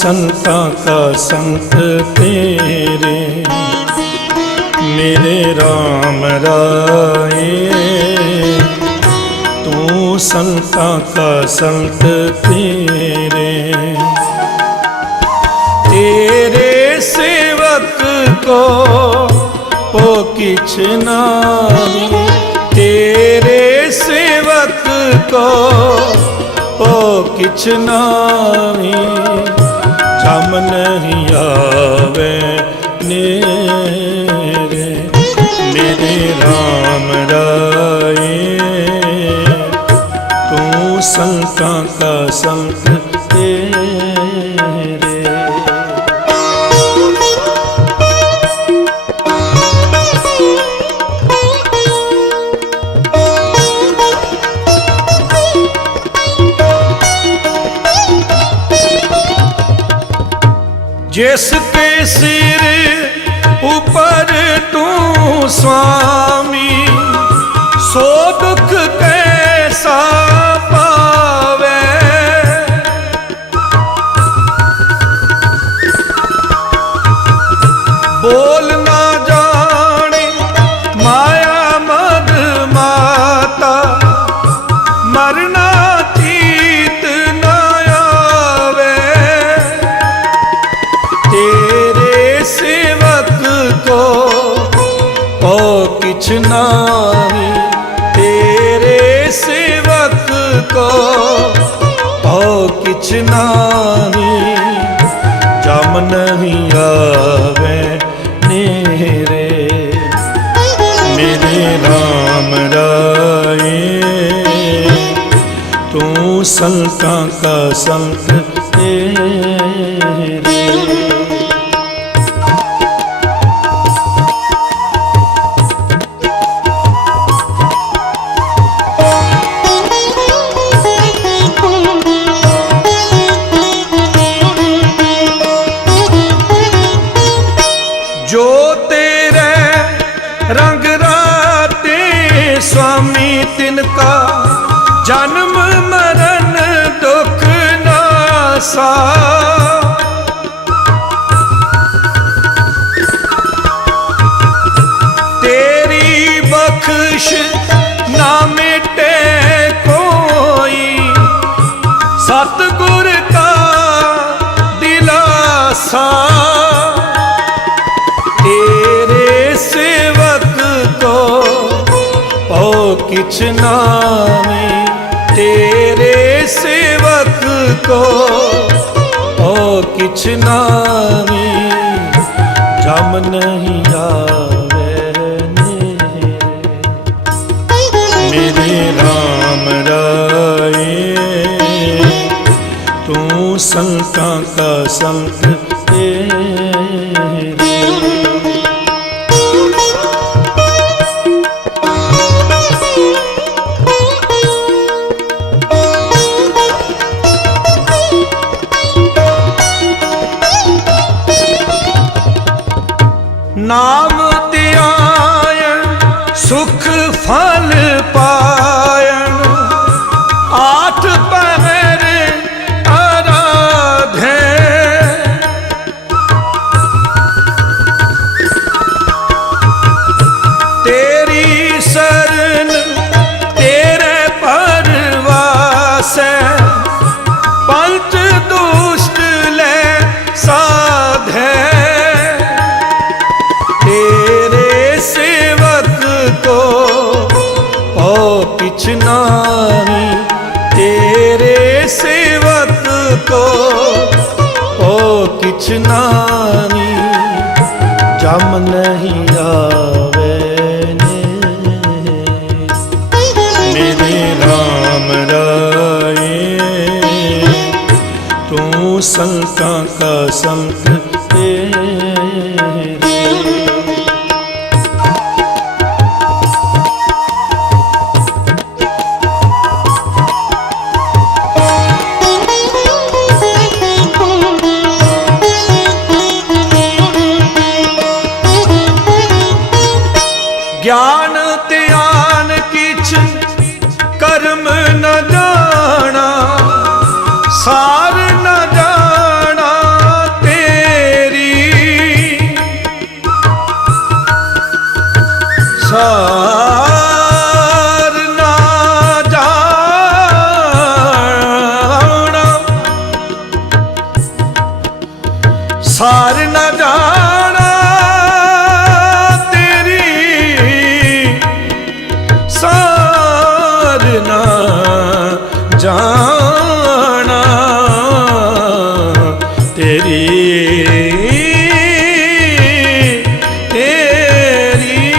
ਸੰਤਾਂ ਕਾ ਸੰਤ ਤੇਰੇ। ਮੇਰੇ RAM ਰਾਏ, ਤੂੰ ਸੰਤਾਂ ਕਾ ਸੰਤ ਤੇਰੇ। ਤੇਰੇ ਸੇਵਕ ਕੋ ਪੋ ਕਿਛ ਨਾਹੀ। ਤੇਰੇ ਸੇਵਕ ਕੋ ਪੋ ਕਿਛ ਨਾਹੀ। ਜਮ ਨਹੀਂ ਆਵੇ ਨੇਰੇ। ਮੇਰੇ RAM ਰਾਏ ਤੂੰ ਸੰਤਾਂ ਕਾ ਸੰਤ ਜਿਸ ਕੇ ਸਿਰ ਉਪਰ ਤੂੰ ਸੁਆਮੀ ਓ ਕਿਛ ਨਾਹੀ, ਤੇਰੇ ਸੇਵਕ ਕੋ। ਓ ਕਿਛ ਨਾਹੀ, ਜਮ ਨਹੀਂ ਆਵੇ ਨੇਰੇ। ਮੇਰੇ RAM ਰਾਏ, ਤੂੰ ਸੰਤਾਂ ਕਾ ਜੋ ਤੇਰੇ ਰੰਗ ਰਾਤੇ ਸੁਆਮੀ ਤਿਨ ਕਾ ਜਨਮ ਮਰਨ ਦੁਖ ਨਾਸਾ ਓ ਕਿਛ ਨਾਮੀ ਤੇਰੇ ਸੇਵਕ ਕੋ। ਓ ਕਿਛ ਨਾਮੀ ਜਮ ਨਹੀਂ ਆਵੇ ਨੇਰੇ ਮੇਰੇ RAM ਰਾਏ, ਤੂੰ ਸੰਤਾਂ ਕਾ না ਤੇਰੇ ਸੇਵਕ ਕੋ ਓ ਕਿਛ ਨਾਹੀ ਜਮ ਨਹੀਂ ਆਵੇ ਨੇ ਮੇਰੇ RAM ਰਾਏ ਤੂੰ ਸੰਤਾਂ ਕਰਮ ਨ ਜਾਣਾ ਸਾਰ ਨਾ ਜਾਣਾ ਤੇਰੀ। ਸਾਰ ਨ ਜਾਣਾ ਸਾਰ ਨ ਜਾਣਾ ਤੇਰੀ। ਸਾਰ ਨ ਜਾਣਾ। ਤੇਰੀ ਤੇਰੀ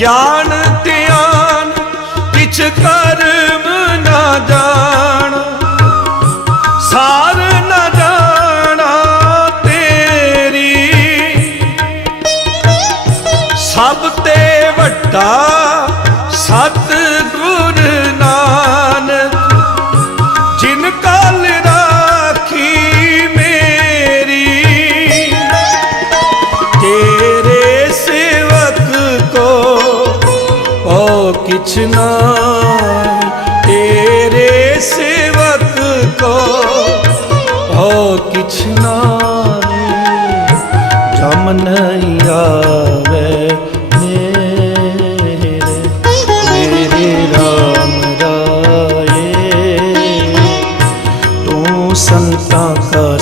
ਗਿਆਨ ਧਿਆਨ ਕਿਛ ਕਰਮ ਨਾ ਜਾਣ। ਸਾਰ ਨਾ ਜਾਣਾ ਤੇਰੀ। ਸਭ ਤੇ ਵੱਡਾ ਸਤ ਗੁਰ ਨਾਨਕ, ਜਿਨ ਕਲ ਰਾਖੀ ਮੇਰੀ, ਤੇਰੇ ਸੇਵਕ ਕੋ ਓ ਕਿਛ ਨਾਹੀ ਤੇਰੇ ਸੇਵਕ ਕੋ ਓ ਕਿਛ ਨਾਹੀ ਜਮ ਨਹੀਂ ਆਵੇ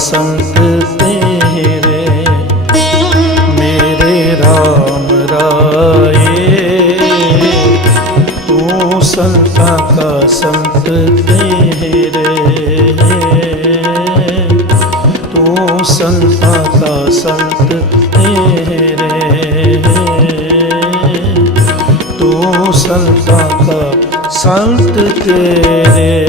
ਸੰਤਾਂ ਕਾ ਸੰਤ ਤੇਰੇ, ਮੇਰੇ ਰਾਮ ਰਾਏ। ਤੂੰ ਸੰਤਾਂ ਕਾ ਸੰਤ ਤੇਰੇ। ਤੂੰ ਸੰਤਾਂ ਕਾ ਸੰਤ ਤੇਰੇ। ਤੂੰ ਸੰਤਾਂ ਕਾ ਸੰਤ ਤੇਰੇ।